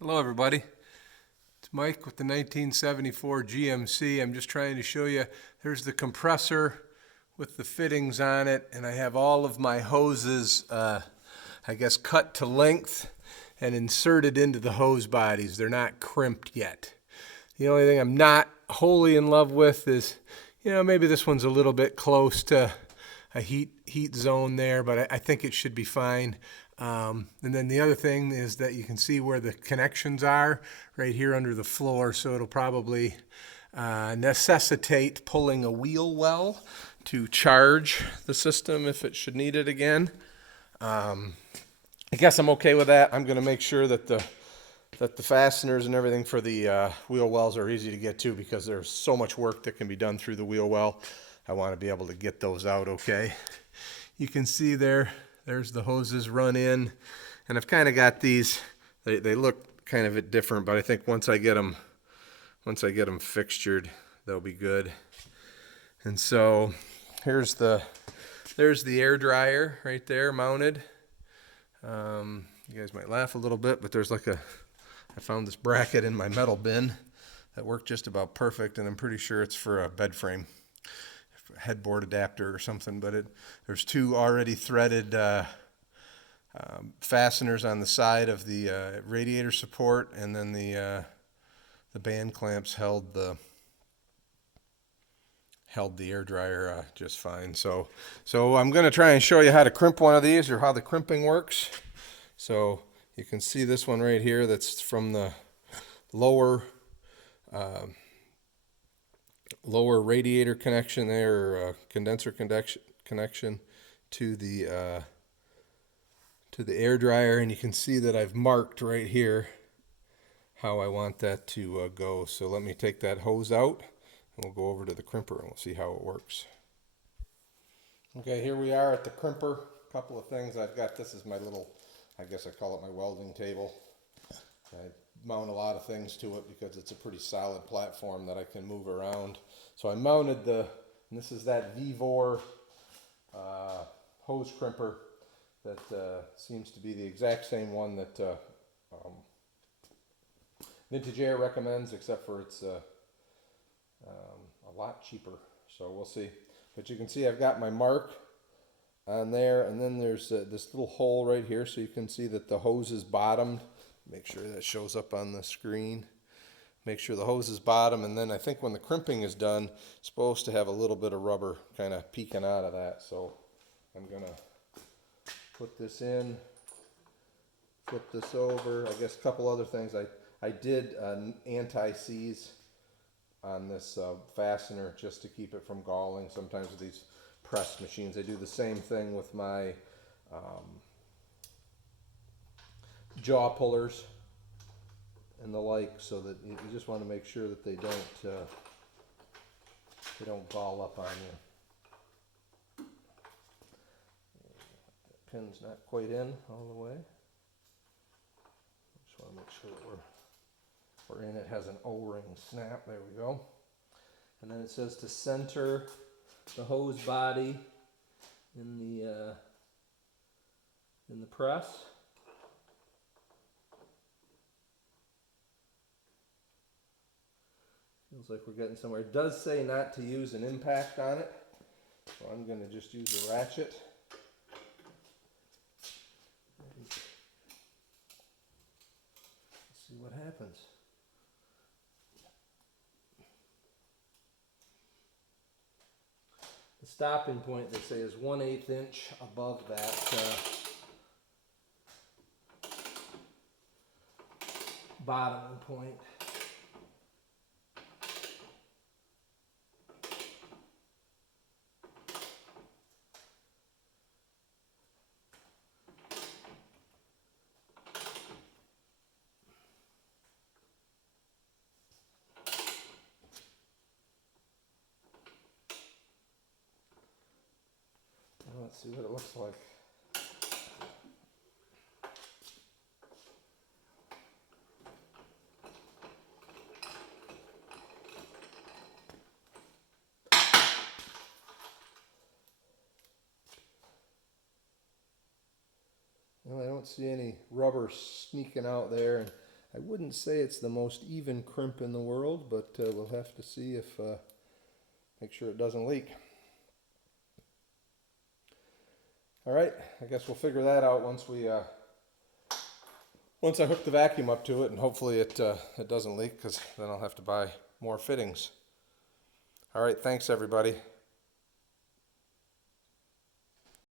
Hello everybody, it's Mike with the 1974 GMC. I'm just trying to show you, there's the compressor with the fittings on it, and I have all of my hoses, I guess, cut to length and inserted into the hose bodies. They're not crimped yet. The only thing I'm not wholly in love with is, maybe this one's a little bit close to a heat zone there, but I think it should be fine. And then the other thing is that you can see where the connections are right here under the floor, so it'll probably necessitate pulling a wheel well to charge the system if it should need it again. I guess I'm okay with that. I'm going to make sure that the fasteners and everything for the wheel wells are easy to get to, because there's so much work that can be done through the wheel well. I want to be able to get those out okay. You can see there's the hoses run in, and I've kind of got these, they look kind of different, but I think once I get them fixtured, they'll be good. And so there's the air dryer right there mounted. You guys might laugh a little bit, but there's I found this bracket in my metal bin that worked just about perfect, and I'm pretty sure it's for a bed frame, headboard adapter or something. But there's two already threaded fasteners on the side of the radiator support, and then the band clamps held the air dryer just fine. So I'm going to try and show you how to crimp one of these, or how the crimping works. So you can see this one right here, that's from the lower radiator connection there, or condenser connection to the air dryer, and you can see that I've marked right here how I want that to go. So let me take that hose out, and we'll go over to the crimper and we'll see how it works. Okay, here we are at the crimper. A couple of things I've got. This is my little, I guess I call it my welding table. I mount a lot of things to it because it's a pretty solid platform that I can move around. So I mounted and this is that Vevor hose crimper that seems to be the exact same one that Vintage Air recommends, except for it's a lot cheaper. So we'll see. But you can see I've got my mark on there, and then there's this little hole right here, so you can see that the hose is bottomed. Make sure that shows up on the screen. Make sure the hose is bottom, and then I think when the crimping is done, it's supposed to have a little bit of rubber kind of peeking out of that. So I'm gonna put this in, flip this over. I guess a couple other things. I did anti-seize on this fastener just to keep it from galling. Sometimes with these press machines, I do the same thing with my jaw pullers and the like, so that you just want to make sure that they don't gall up on you. The pin's not quite in all the way. Just want to make sure that we're in. It has an O-ring snap. There we go. And then it says to center the hose body in the press. Feels like we're getting somewhere. It does say not to use an impact on it, so I'm going to just use a ratchet. Let's see what happens. The stopping point, they say, is 1/8 inch above that bottoming point. Let's see what it looks like. Well, I don't see any rubber sneaking out there, and I wouldn't say it's the most even crimp in the world, but we'll have to see if, make sure it doesn't leak. All right, I guess we'll figure that out once I hook the vacuum up to it, and hopefully it doesn't leak, because then I'll have to buy more fittings. All right, thanks everybody.